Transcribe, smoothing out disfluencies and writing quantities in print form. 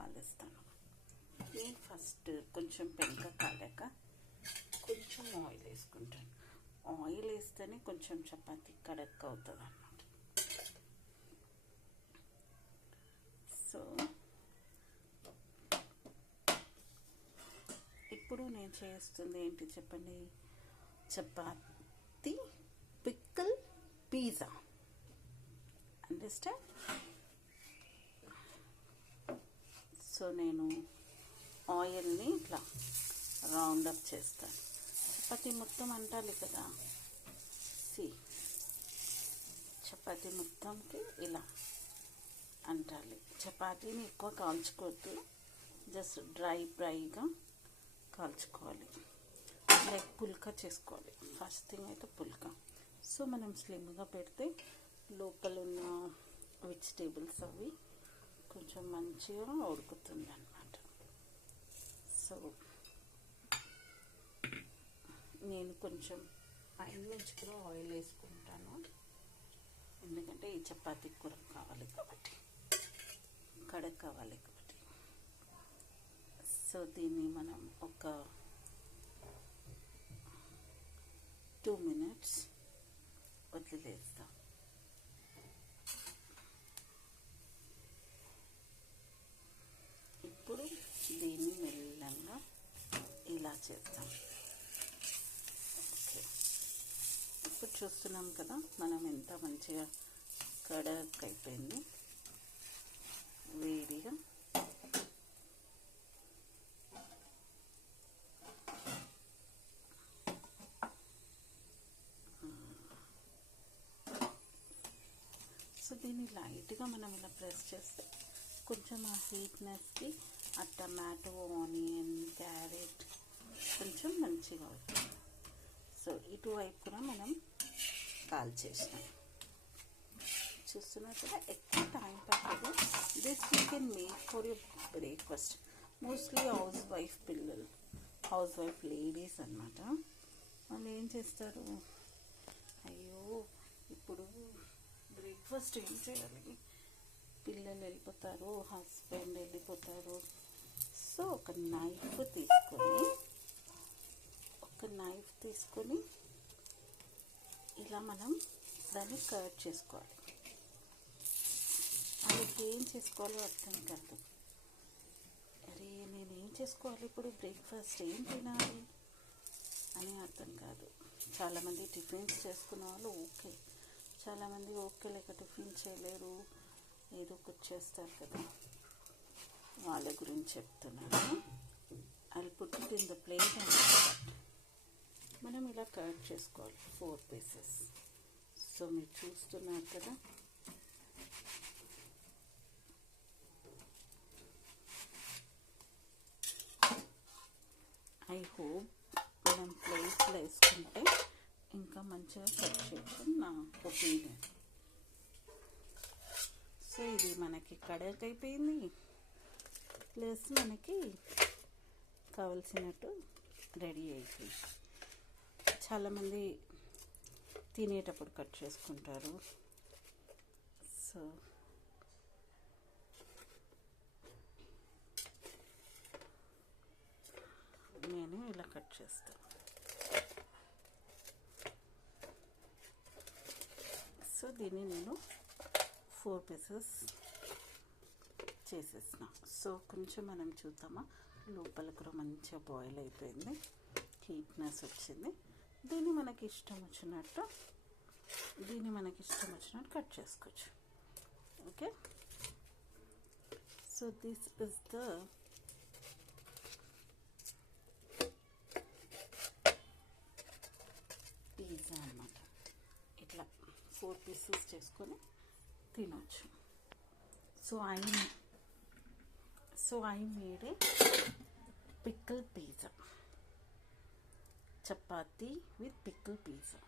కాలుస్తాను. నేను ఫస్ట్ కొంచెం పెంక కాలాక కొంచెం ఆయిల్ వేసుకుంటాను. ఆయిల్ వేస్తేనే కొంచెం చపాతీ కడక్ అవుతుంది అన్నమాట. సో ఇప్పుడు నేను చేస్తుంది ఏంటి చెప్పండి? Chapati pickle pizza. Understand? So నేను ఆయిల్ని ఇట్లా రౌండప్ చేస్తాను. చపాతీ మొత్తం అంటాలి కదా. చపాతీ మొత్తంకి ఇలా అంటాలి. చపాతీని ఎక్కువ కాల్చుకోవద్దు, జస్ట్ డ్రైగా కాల్చుకోవాలి. లైక్ పుల్కా చేసుకోవాలి. ఫస్ట్ థింగ్ అయితే పుల్కా. సో మనం స్లిమ్గా పెడితే లోపల ఉన్న వెజిటేబుల్స్ అవి కొంచెం మంచిగా ఉడుకుతుంది అన్నమాట. సో నేను కొంచెం పైన నుంచి కూడా ఆయిల్ వేసుకుంటాను, ఎందుకంటే ఈ చపాతీ కూర కావాలి కాబట్టి, కడక్ కావాలి కాబట్టి. సో దీన్ని మనం ఒక 2 minutes వదిలేస్తాం. ఇప్పుడు దీన్ని మెల్లంగా ఇలా చేస్తాం. ఓకే, ఇప్పుడు చూస్తున్నాం కదా మనం ఎంత మంచిగా కడక్ అయిపోయింది వేడిగా. సో దీన్ని లైట్గా మనం ఇలా ప్రెస్ చేస్తే కొంచెం ఆ హీట్నెస్కి ఆ టమాటో, ఆనియన్, క్యారెట్ కొంచెం మంచిగా అవుతుంది. సో ఇటువైపు కూడా మనం కాల్చేసినాం. చూస్తున్నారు కదా, ఎక్కువ టైం పట్టదు. This you can make for your breakfast. Mostly house wife ladies అన్నమాట. వాళ్ళు ఏం చేస్తారు, అయ్యో ఇప్పుడు బ్రేక్ఫాస్ట్ ఏం చేయాలి, పిల్లలు వెళ్ళిపోతారు, హస్బెండ్ వెళ్ళిపోతారు. సో ఒక నైఫ్ తీసుకొని ఇలా మనం దాన్ని కట్ చేసుకోవాలి. అది ఏం చేసుకోవాలో అర్థం కాదు. అరే నేనేం చేసుకోవాలి ఇప్పుడు, బ్రేక్ఫాస్ట్ ఏం తినాలి అని అర్థం కాదు. చాలామంది టిఫిన్స్ చేసుకున్న వాళ్ళు ఓకే, చాలామంది ఓకే లేక టిఫిన్ చేయలేరు, ఏదో ఒకటి చేస్తారు కదా, వాళ్ళ గురించి చెప్తున్నాను. I put it in the plate and మనం ఇలా కట్ చేసుకోవాలి 4 pieces. సో మీరు చూస్తున్నారు కదా, ఐ హోప్ మనం ప్లేట్లో వేసుకుంటే ఇంకా మంచిగా కట్ చేయొచ్చు నా ఒపీనియన్. సో ఇది మనకి కడక్ అయిపోయింది, ప్లస్ మనకి కావలసినట్టు రెడీ అయిపోయింది. చాలామంది తినేటప్పుడు కట్ చేసుకుంటారు. సో నేను ఇలా కట్ చేస్తాను. సో దీన్ని నేను 4 pieces చేసేసిన. సో కొంచెం మనం చూద్దామా, లోపల కూడా మంచిగా బాయిల్ అయిపోయింది, హీట్నెస్ వచ్చింది. దీన్ని మనకి ఇష్టం వచ్చినట్టు కట్ చేసుకోవచ్చు. Okay, so this is the pizza అన్నమాట. ఇట్లా 4 pieces చేసుకొని తినొచ్చు. So I made A pickle pizza, chapati with pickle pizza.